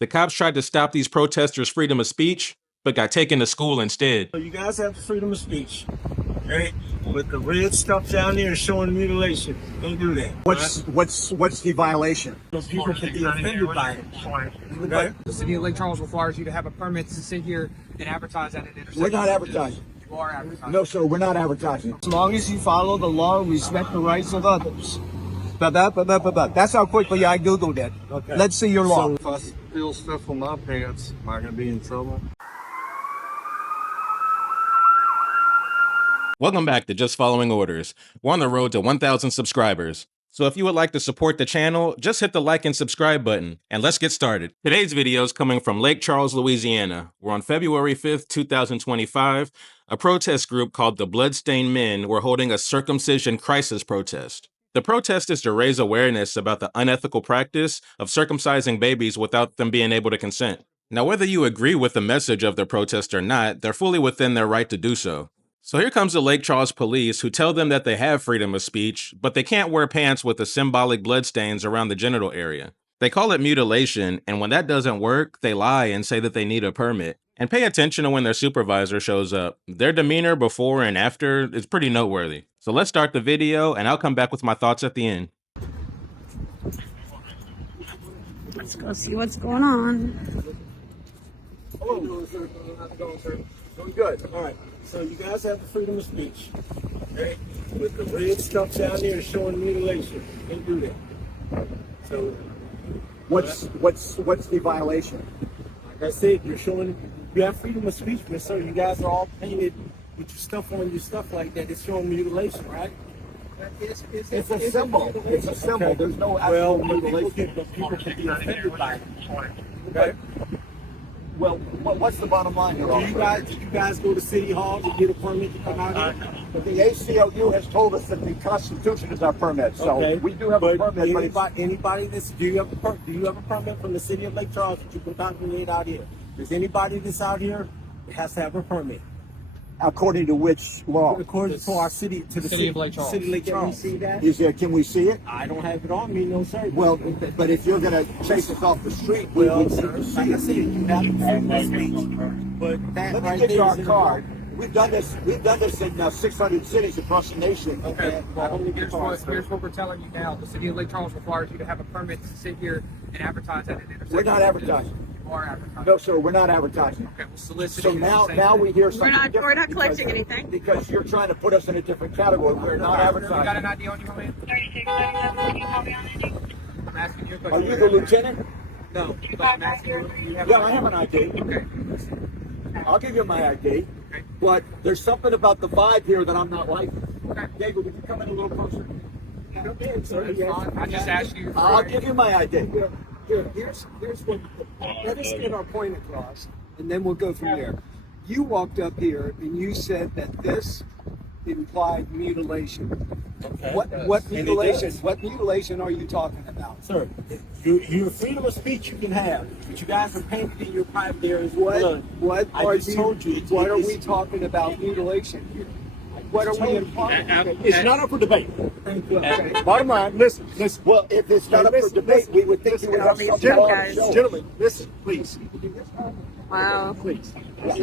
The cops tried to stop these protesters' freedom of speech, but got taken to school instead. So you guys have freedom of speech, right? With the red stuff down there showing mutilation. Don't do that. What's the violation? So people can be offended by it. Okay? The city of Lake Charles requires you to have a permit to sit here and advertise at an intersection. We're not advertising. You are advertising. No, sir, we're not advertising. As long as you follow the law and respect the rights of others. That's how quickly I Googled it. Okay. Let's see your law. So if I steal stuff from my pants, am I gonna be in trouble? Welcome back to Just Following Orders. We're on the road to 1,000 subscribers. So if you would like to support the channel, just hit the like and subscribe button, and let's get started. Today's video is coming from Lake Charles, Louisiana, where on February 5th, 2025, a protest group called the Bloodstained Men were holding a circumcision crisis protest. The protest is to raise awareness about the unethical practice of circumcising babies without them being able to consent. Now, whether you agree with the message of the protest or not, they're fully within their right to do so. So here comes the Lake Charles police who tell them that they have freedom of speech, but they can't wear pants with the symbolic bloodstains around the genital area. They call it mutilation, and when that doesn't work, they lie and say that they need a permit. And pay attention to when their supervisor shows up. Their demeanor before and after is pretty noteworthy. So let's start the video, and I'll come back with my thoughts at the end. Let's go see what's going on. Hello, sir. How's it going, sir? Doing good. All right. So you guys have the freedom of speech, right? With the red stuff down there showing mutilation. Don't do that. So What's the violation? like I said, you have freedom of speech, but sir, you guys are all painted with your stuff on your stuff like that. It's showing mutilation, right? It's a symbol. It's a symbol. Okay. There's no actual Well, mutilation. people can be offended by it. Okay. Well, what's the bottom line here, Did you guys go to City Hall to get a permit to come out here? The ACLU has told us that the Constitution is our permit, so we do have a permit. But Anybody do you have a permit from the City of Lake Charles that you can congregate out here? Does anybody that's out here has to have a permit? according to which law? According to our city, to the City of Lake Charles. City of Lake Can we Charles. see that? Can we see it? I don't have it on me, no sir. Well, but if you're going to chase us off the street, we well, would sir, like I said, you have to freedom of speech. But that let me right give you there our is card. We've done this in 600 cities across the nation. Okay. Well, here's what we're telling you now. The city of Lake Charles requires you to have a permit to sit here and advertise at an intersection. We're not advertising. You are advertising. No, sir, we're not advertising. Okay, well, solicit. So now we hear something different. We're not collecting anything. Because you're trying to put us in a different category. We're not You got advertising. an ID on you, my man? I'm asking you a Are question. you the lieutenant? No. But I'm asking you have Yeah, I have an ID. Okay. I'll give you my ID. Okay. But there's something about the vibe here that I'm not liking. Okay. David, would you come in a little closer? I just asked you. I'll give you my ID. Here's what, let us get our point across, and then we'll go from there. You walked up here and you said that this implied mutilation. Okay. What mutilation are you talking about? Sir, your freedom of speech you can have, but you guys are painted in your private areas with blood. What I are just told you. What are we talking about mutilation here? What are we implying? It's not up for debate. Okay. Bottom line, listen. Well, if it's not up for debate, we would think you would have something Gentlemen, on the guys. show. Gentlemen, listen, please. Wow. Please. This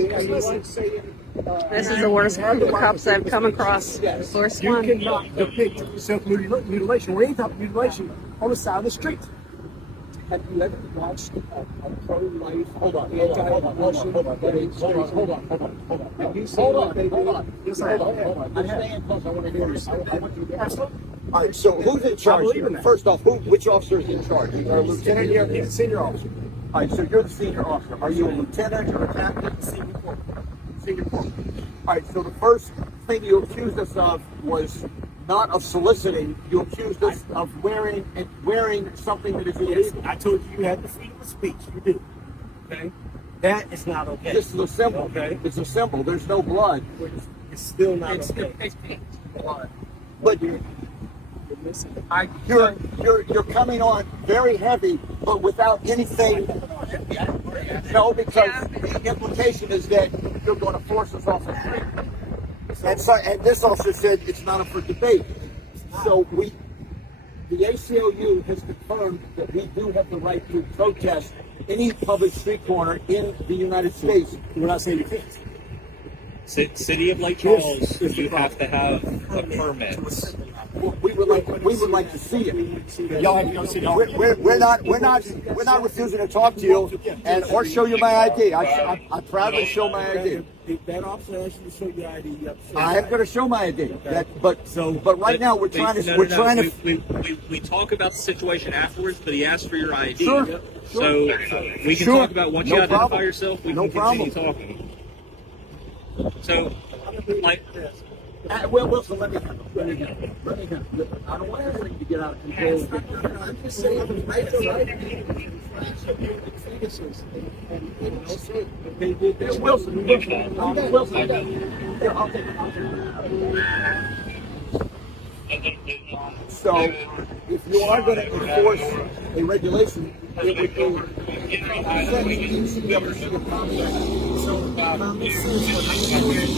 is the worst group of cops I've come across. Worst You one. cannot depict self-mutilation or any type of mutilation on the side of the street. Have you ever watched a pro-life, anti-abortion? Hold on. Have you seen what they do? Yes, I have. All right, so who's in charge? I believe in that. First off, which officer is in charge? You're a lieutenant here? He's a senior officer. All right, so you're the senior officer. Are you a lieutenant or a captain? Senior corporal. Senior corporal. All right, so the first thing you accused us of was not of soliciting. You accused us of wearing something that is illegal. I told you you had the freedom of speech. You do. Okay? That is not okay. This is a symbol. Okay. It's a symbol. There's no blood. It's still not It's okay. it's pink. But You're missing. you're coming on very heavy, but without anything. No, because the implication is that you're going to force us off the street. And this officer said it's not up for debate. So the ACLU has confirmed that we do have the right to protest any public street corner in the United States. We're not saying you can't. City of Lake Charles, you have to have a permit. We would like to see it. Y'all have to go see the We're not refusing to talk to you or show you my ID. I proudly show my ID. If that officer asks you to show your ID, you have to show I am going to show my ID. But right now we're trying to. We talk about the situation afterwards, but he asked for your ID. Sure. So we can Sure. talk about once No you identify problem. yourself, we No can continue talking. So, like, Well, Wilson, let me handle. I don't want everything to get out of control. I'm just saying, right to Wilson. Here, I'll take it. So, if you are going to enforce a regulation, it would be you should be able to see a copy of it. So,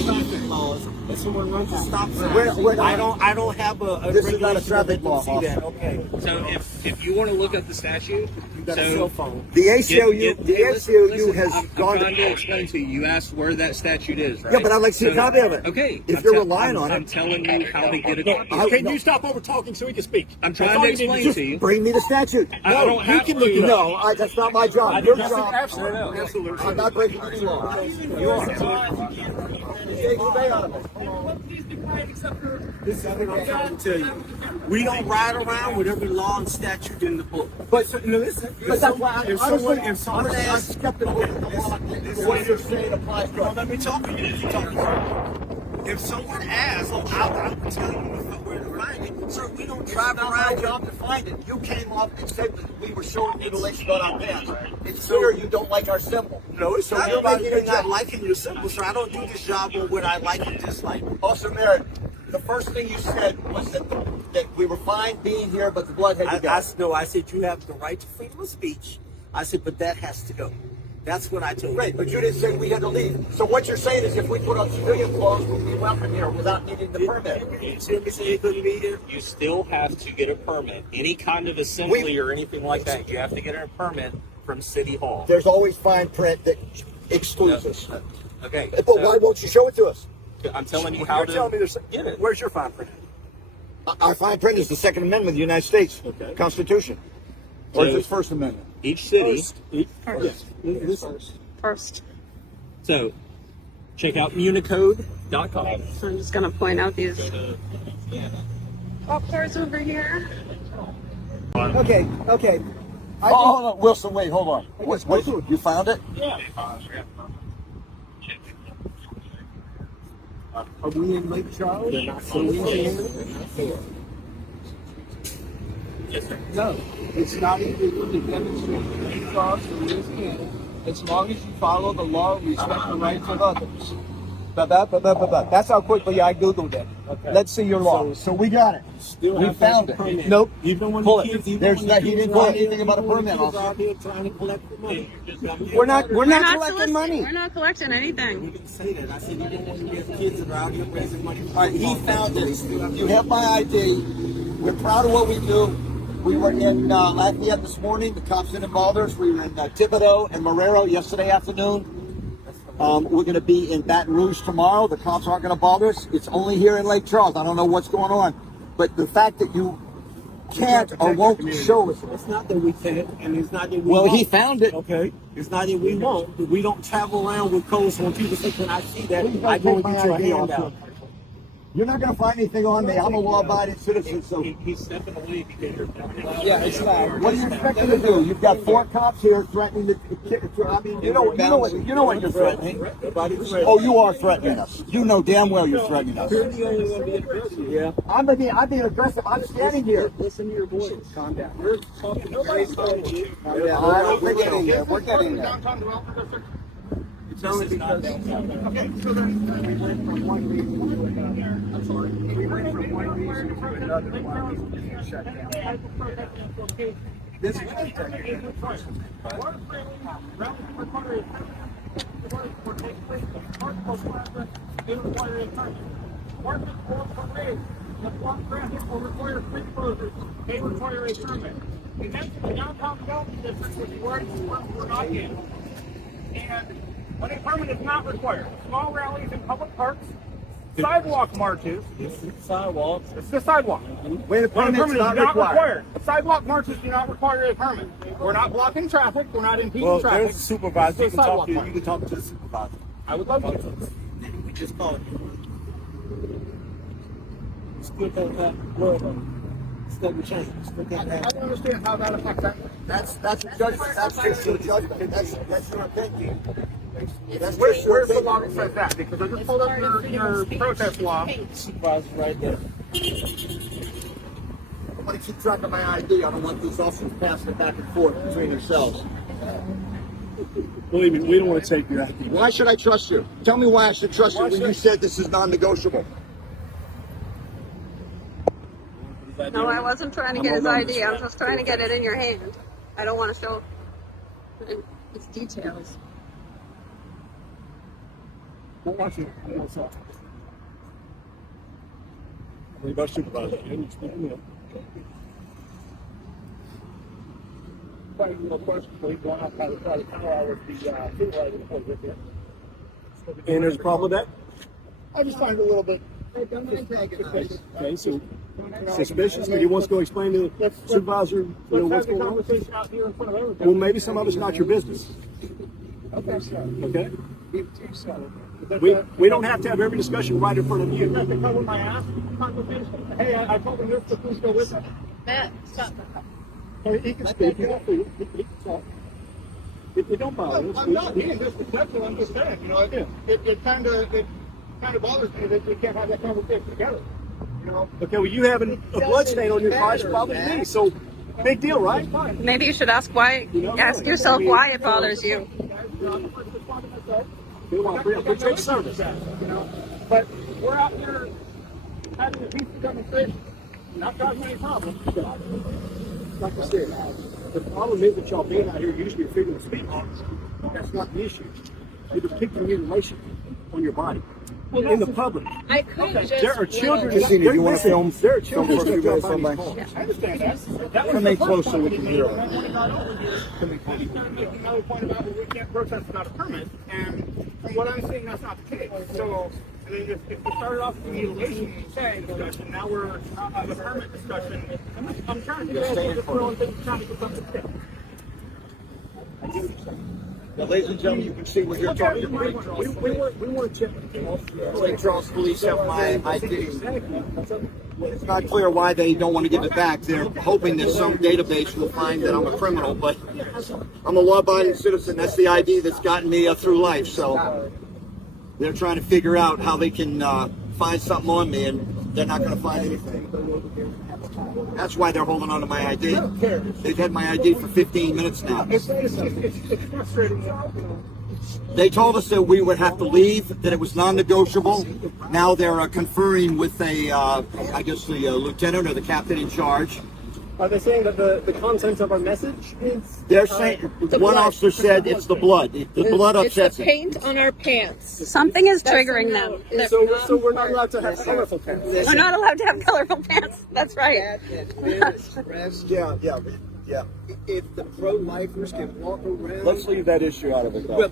traffic laws. If someone runs a stop sign, We're not- I don't have a This is not a regulation traffic that law, see that. Okay. so if you want to look up the statute, You got a cell phone. The ACLU, listen, has I'm gone trying to explain to you. You asked where that statute is, right? Yeah, but I'd like to see a copy of it. Okay. If I'm you're te- relying I'm- on it. I'm telling you how to get it. Can you stop over talking so he can speak? I'm That's trying all to you need explain Just to you. bring me the statute. I don't have can to. look it up. No, that's not my job. Your job. Absolutely. I'm not breaking any law. You are. This is what I'm trying to tell you. We don't ride around with every law and statute in the book. But Listen, But that's why if someone I'm skeptical of what you're saying applies to us. let me talk to you. You talk to me. If someone asks, I will tell you where to find it. Sir, we don't drive Not my around. job to find it. You came up and said that we were showing mutilation on our pants. It's clear you don't like our symbol. No, it's So not you're about making you a not joke. liking your symbol, sir. I don't do this job on what I like and dislike. Officer Merritt, the first thing you said was that we were fine being here, but the blood had to go. I said you have the right to freedom of speech. I said, but that has to go. That's what I told you. Great, but you didn't say we had to leave. So what you're saying is if we put on civilian clothes, we'll be welcome here without needing the permit. You see me say you couldn't be here? You still have to get a permit. Any kind of assembly or anything like that, you have to get a permit from City Hall. There's always fine print that excludes us. Okay. But why won't you show it to us? I'm telling you how You're telling me to there's get it. Where's your fine print? Our fine print is the Second Amendment of the United States Constitution. Or is So- it First Amendment? Each city. First. So, check out municode.com. So I'm just gonna point out these cars over here. Okay. Oh, hold on, Wilson, wait, hold on. What, you found it? Are we in Lake Charles? Louisiana? No, it's not illegal to demonstrate in Lake Charles, Louisiana, as long as you follow the law and respect the rights of others. That's how quickly I Googled it. Let's see your law. So we got it. Still We have to have found a it. permit. Nope. Even when Pull the it. kids, even There's when not- the he kids didn't are put out here, anything about a even when the permit, kids are officer. out here trying to collect the money. We're not We're collecting soliciting- money. We're not collecting anything. You didn't say that. I said even when you have kids that are out here raising money. All right, he found it. You have my ID. We're proud of what we do. We were in Lafayette this morning. The cops didn't bother us. We were in Thibodaux and Marrero yesterday afternoon. We're going to be in Baton Rouge tomorrow. The cops aren't going to bother us. It's only here in Lake Charles. I don't know what's going on. But the fact that you can't or won't show us. It's not that we can't, and it's not that we Well, won't. he found it. Okay. It's not that we won't, but we don't travel around with codes when people say, when I see that, I go and get your hand out. You're not going to find anything on me. I'm a law-abiding citizen, so. He's stepping away because you're. Yeah, it's loud. What do you expect me to do? You've got 4 cops here threatening to. I mean, you know what you're threatening. Oh, you are threatening us. You know damn well you're threatening us. You're the only one being aggressive. Yeah. I'm being aggressive. I'm standing here. Listen to your voice. Calm down. You're talking very slowly. I don't think we're getting there. We're getting there. It's only because. Okay, so then we went from one reason to another. I'm sorry. We went from one reason to another. Why was being shut down? This is The block traffic will require street closures. They require a permit. We have to the downtown development district, which we're not in. And when a permit is not required, small rallies in public parks, sidewalk marches. It's the sidewalk. It's the sidewalk. When a When a permit's permit is not not required. required. Sidewalk marches do not require a permit. We're not blocking traffic. We're not impeding Well, traffic. there's a supervisor. You It's can a talk sidewalk to. You march. can talk to the supervisor. I would love to. We just call it. Still got that word. Still the change. Still got I that. don't understand how that affects that. That's a judgment. That's just your judgment. That's your opinion. That's Where's, just your where's the opinion. law that says that? Because I just pulled up your protest law. Supervisor right there. I want to keep track of my ID. I don't want these officers passing it back and forth between themselves. Believe me, we don't want to take your ID. Why should I trust you? Tell me why I should trust you when you said this is non-negotiable. No, I wasn't trying to get his ID. I was just trying to get it in your hand. I don't want to show its details. What about supervisor? And there's a problem with that? I just find it a little bit. Okay, so suspicious, but he wants to go explain to the supervisor, Let's what's have the going on? conversation out here in front of everybody. Well, maybe some of it's not your business, okay? We don't have to have every discussion right in front of You have you. to cover my ass. Conversation. Hey, I told him this, but please go with us. Matt, stop. He can speak, he can talk. If you don't follow I'm not being disrespectful. I'm just saying, you know, it kind of bothers me that we can't have that conversation together. You know, Okay, well, you having a blood stain on your car is bothering me, so big deal, right? Maybe you should ask ask yourself why it bothers you. I appreciate service. you know, but we're out here having a peaceful demonstration, not causing any problems. Like I said, the problem is that y'all being out here using your freedom of speech. That's not the issue. You're depicting mutilation on your body in the public. I could just. There are children. Christina, do you want to film? There are children for a few that minutes, drop by somebody? these cars. I understand that. Come in close so we can hear it. When we got over here, he started making another point about well, we can't protest without a permit, and from what I'm seeing, that's not the case. So, I mean, if we started off with the mutilation discussion, now we're on the permit discussion. I'm trying to get over this world and think trying to get something fixed. Now, ladies and gentlemen, you can see we're here talking to We want to check. St. Charles Police have my ID. It's not clear why they don't want to give it back. They're hoping that some database will find that I'm a criminal, but I'm a law-abiding citizen. That's the ID that's gotten me through life. So they're trying to figure out how they can find something on me, and they're not going to find anything. That's why they're holding on to my ID. They've had my ID for 15 minutes now. It's frustrating. They told us that we would have to leave, that it was non-negotiable. Now they're conferring with I guess the lieutenant or the captain in charge. Are they saying that the content of our message is? They're saying, one officer said it's the blood. The blood upsets It's the it. paint on our pants. Something is triggering them. So we're not allowed to have colorful pants. We're not allowed to have colorful pants. That's right. Yeah. If the pro-lifers can walk around, Let's leave that issue out of it, though. well,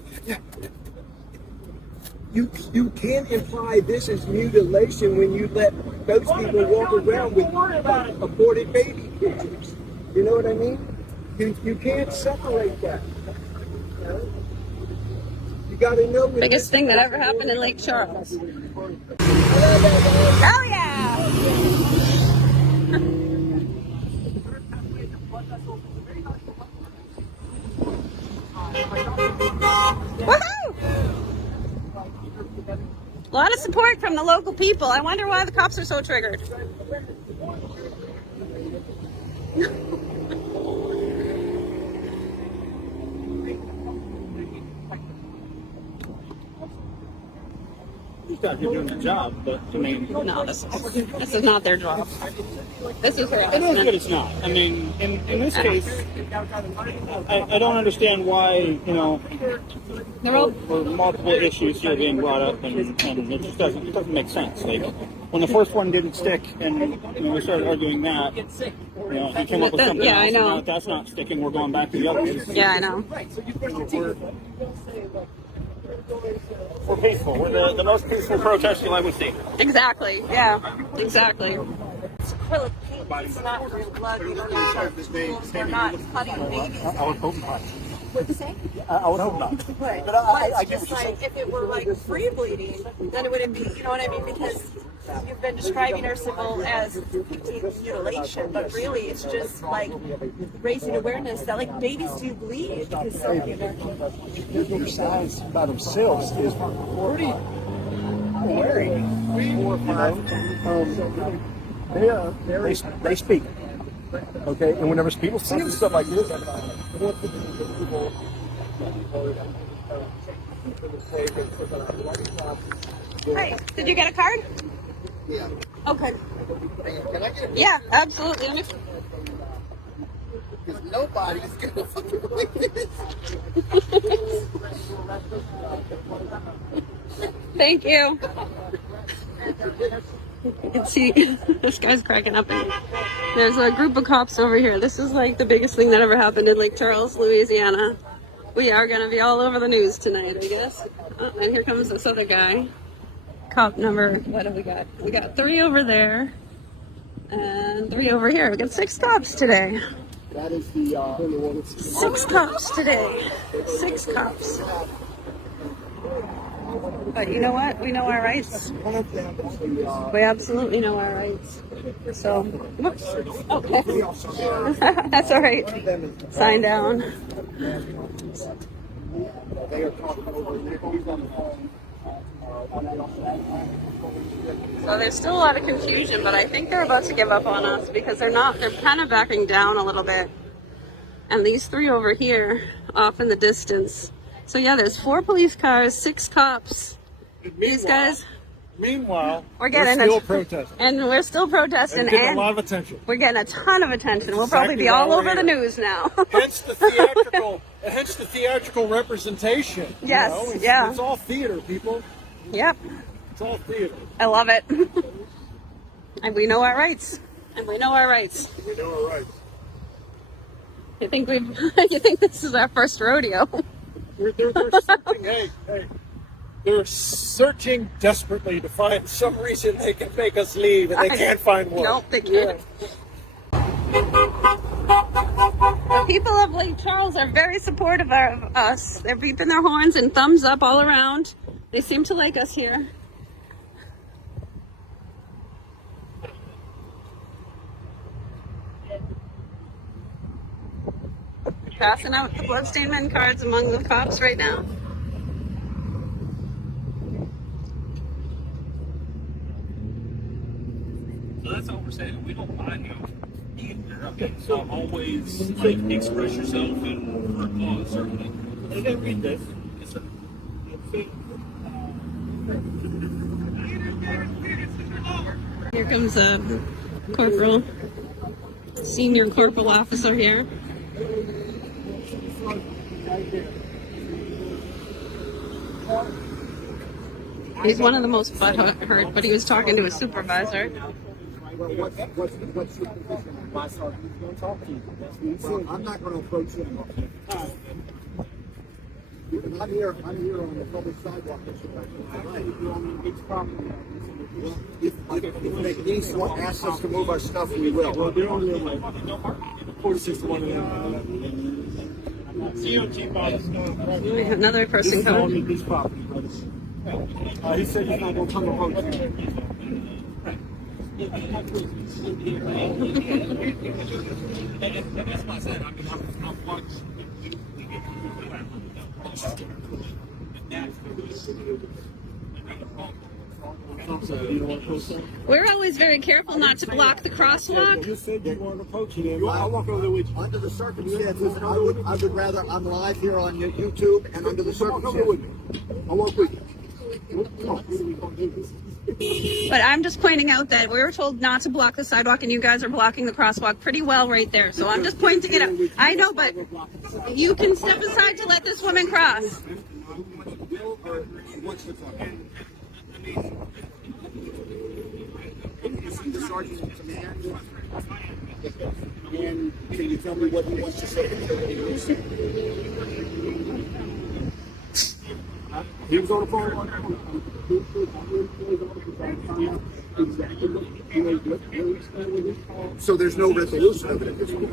you can't imply this is mutilation when you let those people walk around with aborted baby pictures. You know what I mean? You can't separate that. You got to know. Biggest thing that ever happened in Lake Charles. Oh yeah! Woohoo! A lot of support from the local people. I wonder why the cops are so triggered. got you're doing the job, but I mean, No, this is not their job. This is it is, but harassment. it's not. I mean, in this case, I don't understand why, you know, They're all for multiple issues here being brought up, and it just doesn't make sense. Like when the first one didn't stick, and you know, we started arguing that, you know, he came up with something Yeah, else. I know. And now if that's not sticking, we're going back to the other ones. Yeah, I know. We're peaceful. We're the most peaceful protest you'll ever see. Exactly. Yeah. Exactly. Acrylic paint. It's not real blood. We don't use our tools. We're not cutting babies. I would hope not. What'd you say? I would hope not. But, But I it's get just what you're like if it were like free bleeding, then it wouldn't be. You know what I mean? Because you've been describing our symbol as mutilation, but really it's just like raising awareness that like babies do bleed. Because so many American Their size by themselves is pretty worrying. You know, they speak. Okay, and whenever people see stuff like this, Hey, did you get a card? yeah. Okay. Can I get it? Yeah, absolutely. Let me. Because nobody's gonna fucking believe this. Thank you. See, this guy's cracking up. There's a group of cops over here. This is like the biggest thing that ever happened in Lake Charles, Louisiana. We are going to be all over the news tonight, I guess. Oh, and here comes this other guy. Cop number, what have we got? We got 3 over there and 3 over here. We got 6 cops today. That is the 6 cops today. 6 cops. But you know what? We know our rights. We absolutely know our rights. So, whoops. Okay. That's all right. Sign down. they are talking over he's on the phone. So there's still a lot of confusion, but I think they're about to give up on us because they're kind of backing down a little bit. And these 3 over here, off in the distance. So yeah, there's 4 police cars, 6 cops. These guys, Meanwhile, we're getting still protesting. and we're still protesting, And getting and a lot of attention. we're getting a ton of attention. We'll probably Exactly be all why over we're the here. news now. Hence the theatrical representation. you Yes, know? yeah. It's all theater, people. Yep, It's all theater. I love it. And we know our rights. And we know our rights. We know our rights. You think you think this is our first rodeo? They're searching, hey, they're searching desperately to find some reason they can make us leave, and they can't find one. Nope, they can't. The people of Lake Charles are very supportive of us. They're beeping their horns and thumbs up all around. They seem to like us here. Passing out the Bloodstained Men cards among the cops right now. So that's all we're saying. We don't mind you either. Okay, so always like express yourself and for a cause, certainly. I didn't read this. Yes, sir. Here comes a corporal, senior corporal officer here. He's one of the most butthurt, but he was talking to a supervisor. Well, what's your position on my sergeant? He's going to talk to you. Well, I'm not going to approach you anymore. I'm here on the public sidewalk. If McNeese asks us to move our stuff, we will. Well, they're only like 46-1 COT boss. We have another person This is all coming. his property. He said he's not going to come approach you. That's why I said, I mean, I'm watching. You don't want to post that? We're always very careful not to block the crosswalk. You said you want to approach him. I'll walk over there with you. Under the circumstances, I would rather, I'm live here on YouTube, and under the circumstances. I'll walk with you. But I'm just pointing out that we were told not to block the sidewalk, and you guys are blocking the crosswalk pretty well right there. So I'm just pointing it out. I know, but you can step aside to let this woman cross. The sergeant in command. And can you tell me what he wants to say? He was on the phone. So there's no resolution of it at this point.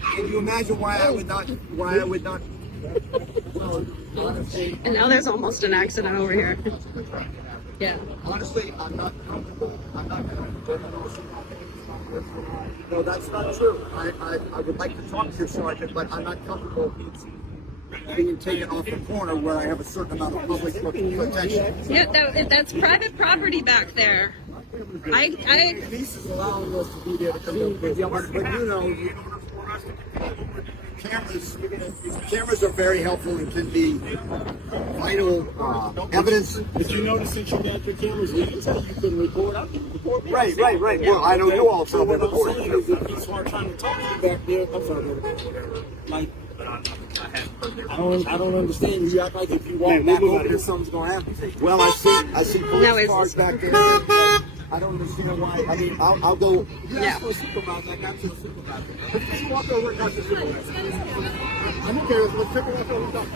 Can you imagine why I would not? And now there's almost an accident over here. Yeah. Honestly, I'm not comfortable. No, that's not true. I would like to talk to your sergeant, but I'm not comfortable being taken off the corner where I have a certain amount of public protection. Yeah, that's private property back there. Police is allowing us to be there to come up with. But you know, cameras are very helpful and can be vital evidence. Did you notice since you got your cameras, you can record up? Right. Well, I don't know also what about I'm saying is that people are trying to talk to you back there. I'm sorry, like, I don't understand. You act like if you walk back over there, something's gonna happen. Well, I see police cars back there. I don't understand why. I mean, I'll go. You ask for a supervisor. I got you a supervisor. Let's just walk over and ask the supervisor. I'm okay with it. Let's take a walk over and talk.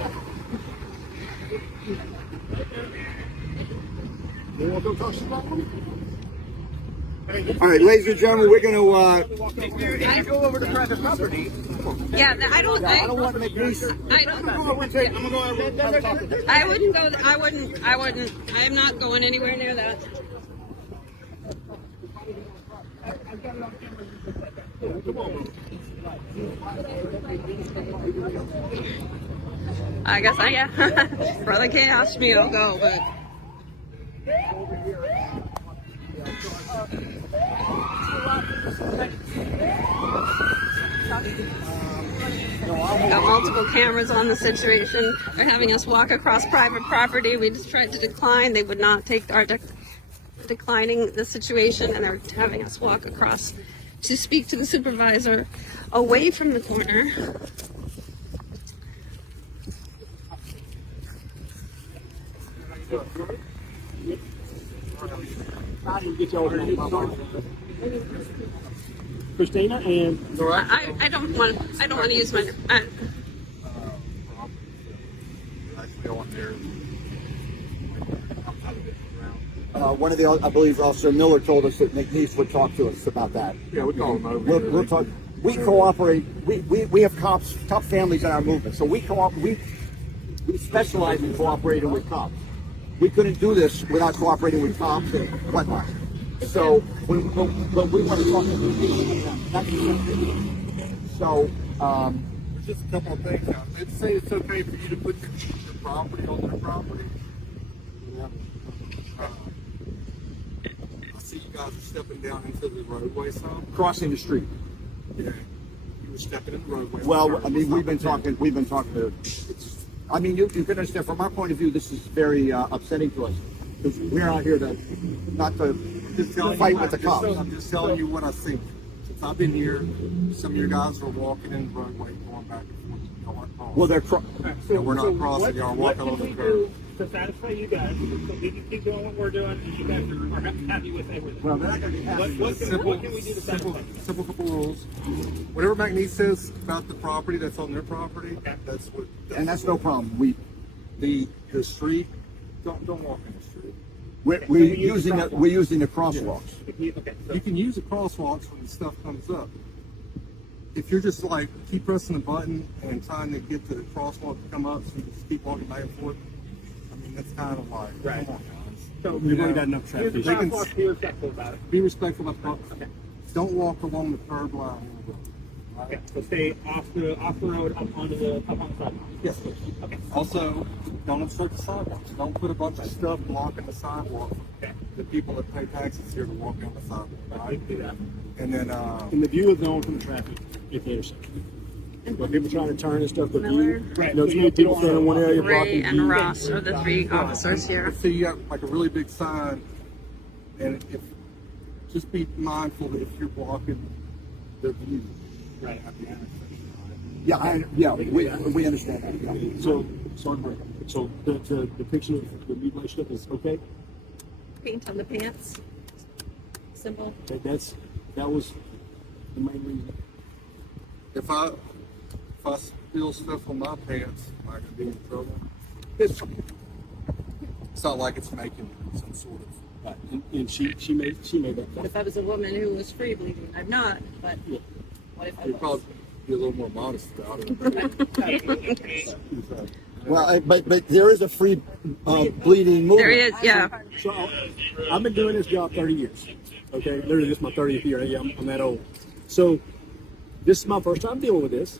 You want to go talk to somebody? All right, ladies and gentlemen, we're going to go over to private property. Yeah, I don't want to make peace. I wouldn't go. I wouldn't. I am not going anywhere near that. I guess yeah. Brother can't ask me, I'll go, but. Got multiple cameras on the situation. They're having us walk across private property. We just tried to decline. They would not take our declining the situation, and are having us walk across to speak to the supervisor away from the corner. Christina and I don't want to use my. One of the, I believe, Officer Miller told us that McNeese would talk to us about that. Yeah, we call him over. We'll talk. We cooperate. We have cops, top families in our movement, so we specialize in cooperating with cops. We couldn't do this without cooperating with cops and whatnot. So when we want to talk to the people, that's so. Just a couple of things now. Let's say it's okay for you to put your property on their property. Yeah. I see you guys are stepping down into the roadway some. Crossing the street. Yeah. You were stepping in the roadway. Well, I mean, we've been talking to. I mean, you can understand from our point of view, this is very upsetting to us because we're out here to not to fight with the cops. I'm just telling you what I see. Since I've been here, some of your guys are walking in the roadway, going back and forth. Y'all aren't crossing. Well, they're we're not crossing. Y'all are walking on the curb. To satisfy you guys, so we can keep doing what we're doing, and you guys are happy with everything. Well, they're not going to be happy. What can we do to satisfy you? Simple couple rules. Whatever McNeese says about the property that's on their property, that's what. And that's no problem. The street. Don't walk in the street. We're using the crosswalks. You can use the crosswalks when the stuff comes up. If you're just like keep pressing the button and trying to get the crosswalk to come up, so you just keep walking back and forth. I mean, that's kind of like Right. Come on, guys. So we've already got enough here's the traffic. crosswalk, be respectful about it. Be respectful of the crosswalk. Okay. Don't walk along the curb line. Okay. So stay off the road, up on the sidewalk. Yes. Okay. Also, don't obstruct the sidewalks. Don't put a bunch of stuff blocking the sidewalk. Okay. the people that pay taxes here to walk down the sidewalk, right? And then, In the view of no one from the traffic at the intersection. When people trying to turn and stuff, the Miller, view, you know, too many people standing in one area Ray, blocking and view. Ross are the 3 officers here. let's say you got like a really big sign, and if, just be mindful that if you're blocking the view Right. at the intersection, Yeah, we understand that. Yeah. So, so the depiction of the mutilation stuff is okay? Paint on the pants. Symbol. That was the main reason. if I spill stuff on my pants, am I gonna be in trouble? It's, It's not like it's making some sort of. and she made that What point. if I was a woman who was free bleeding? I'm not, but Yeah. what if I You'd was? probably be a little more modest about it. Well, but there is a free bleeding movement. There is, yeah. So I've been doing this job 30 years. Okay, literally this is my 30th year. Yeah, I'm that old. So this is my first time dealing with this,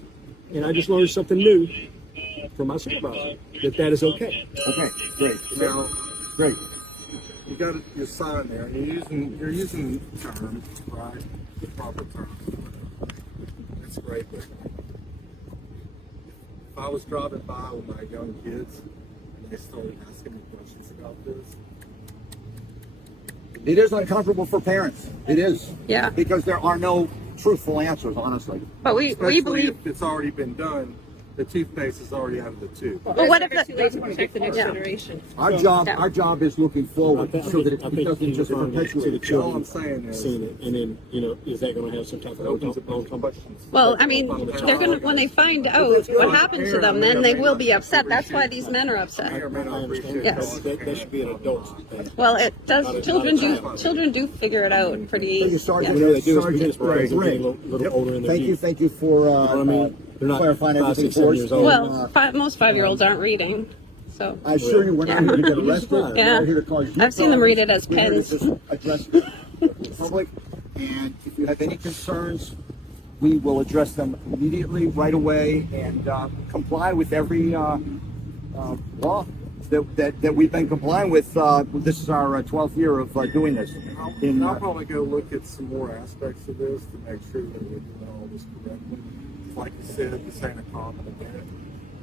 and I just learned something new from my supervisor that is okay. Okay, great. Now, Great. you got your sign there, and you're using terms, right? The proper terms. That's great, but if I was driving by with my young kids and they started asking me questions about this, It is uncomfortable for parents. It is. Yeah. Because there are no truthful answers, honestly. But we especially believe. if it's already been done, the toothpaste is already out of the tube. But what if Too late to protect the next Yeah. generation. Our job is looking forward so that it doesn't just perpetuate. All I'm saying is, Seeing it, and then is that going to have some type of opens up those questions. Well, I mean, they're gonna when they find out what happened to them, then they will be upset. That's why these men are May or upset. may not appreciate Yes. that should be an adult thing. Well, it does. Children do figure it out pretty Thank you, easy. Sergeant. You know, they do is Sergeant because they're Ray. getting a little older in their Thank you for what I mean? They're not clarifying 5, everything 6, 7 for years us. old. Well, most 5-year-olds aren't reading, so I assure you, we're not here to get arrested. We're Yeah. not here to cause you I've seen them read it problems. as We're here to pens. just address the public, and if you have any concerns, we will address them immediately, right away, and comply with every law that we've been complying with. This is our 12th year of doing this. I'll probably go look at some more aspects of this to make sure that we're doing all this correctly. Like you said, this ain't a common event,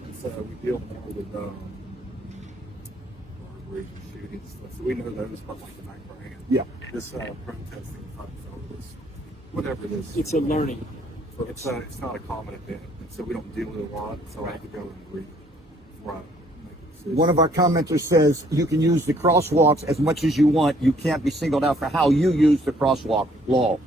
and so we deal more with robberies and shootings stuff. So we know those by like the back of our hand. Yeah. This protesting, this, whatever it is, It's a learning. it's not a common event, and so we don't deal with it a lot. So I have to go and read it before I make a decision. One of our commenters says you can use the crosswalks as much as you want. You can't be singled out for how you use the crosswalk law.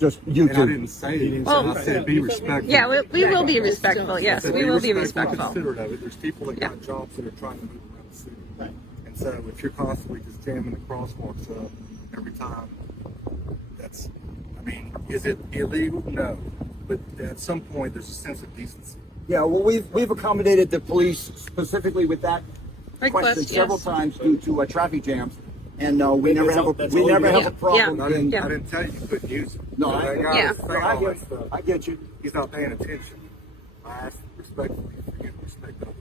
Just you And I two. didn't say it. Well, I said be respectful. yeah, we will be respectful. Yes, we will be respectful. Considerate of it. There's people that got jobs that are trying to move around the city. Right. And so if you're constantly just jamming the crosswalks up every time, that's, I mean, is it illegal? No. But at some point, there's a sense of decency. Yeah, well, we've accommodated the police specifically with that question several times due to traffic jams, and we never have a problem. I didn't Yeah. tell you couldn't use it. No, That I- guy Yeah. was saying all that stuff. I get you. He's not paying attention. I ask respectfully if you respect others.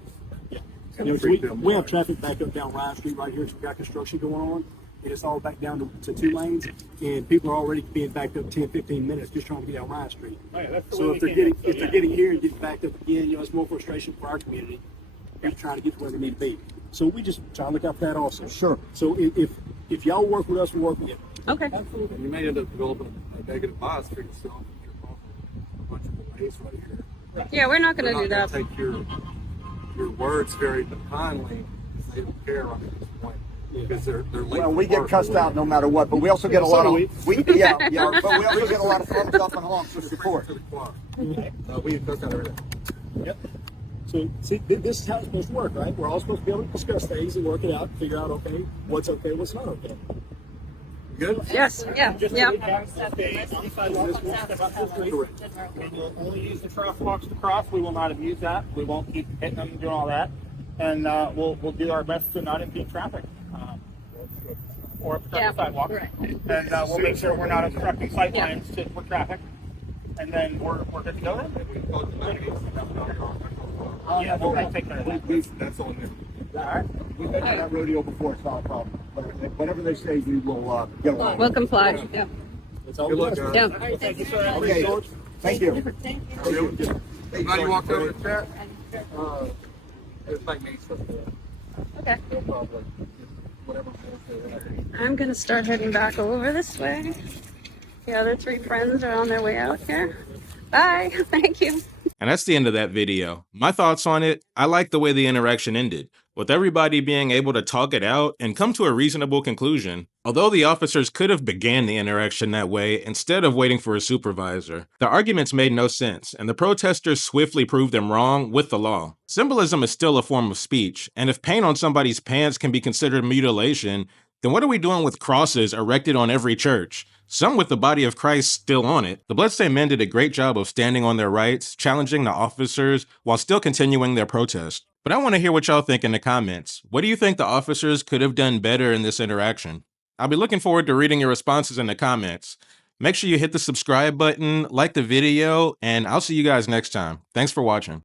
Yeah. And You know, treat them we have right. traffic back up down Ryan Street right here. So we've got construction going on. And it's all back down to 2 lanes. And people are already being backed up 10, 15 minutes just trying to get down Ryan Street. So if they're getting here and getting backed up again, you know, it's more frustration for our community. They're trying to get to where they need to be. So we just try to look out for that also. Sure. So if y'all work with us, we'll work with you. Okay. And you may end up developing a negative bias for yourself if you're crossing a bunch of ways right here. Yeah, we're not They're going to do not that. gonna take your words very kindly because they don't care on this point. Because they're late. Well, we for get work. cussed out no matter what, but we also get a lot of So but we also get a lot of thumbs up and honks of support. To the choir. We get cussed out every day. Yep. So see, this is how it's supposed to work, right? We're all supposed to be able to discuss things and work it out, figure out what's okay, what's not okay. Good? Yes. Yeah. Yeah. We will only use the crosswalks to cross. We will not abuse that. We won't keep hitting them and doing all that. And we'll do our best to not impede traffic or obstruct the sidewalks. And we'll make sure we're not obstructing sight lines for traffic. And then we're good to go then? Yeah, we'll take care of that. That's on them. All right. We've been to that rodeo before, it's not a problem. Whatever they say, we will get along. We'll comply. Yeah. Good luck, guys. Yeah. Okay. Thank you. Everybody walk over to chat. Okay. I'm gonna start heading back over this way. The other three friends are on their way out here. Bye. Thank you. And that's the end of that video. My thoughts on it, I like the way the interaction ended, with everybody being able to talk it out and come to a reasonable conclusion. Although the officers could have began the interaction that way instead of waiting for a supervisor, the arguments made no sense, and the protesters swiftly proved them wrong with the law. Symbolism is still a form of speech, and if paint on somebody's pants can be considered mutilation, then what are we doing with crosses erected on every church? Some with the body of Christ still on it. The Bloodstained Men did a great job of standing on their rights, challenging the officers, while still continuing their protest. But I want to hear what y'all think in the comments. What do you think the officers could have done better in this interaction? I'll be looking forward to reading your responses in the comments. Make sure you hit the subscribe button, like the video, and I'll see you guys next time. Thanks for watching.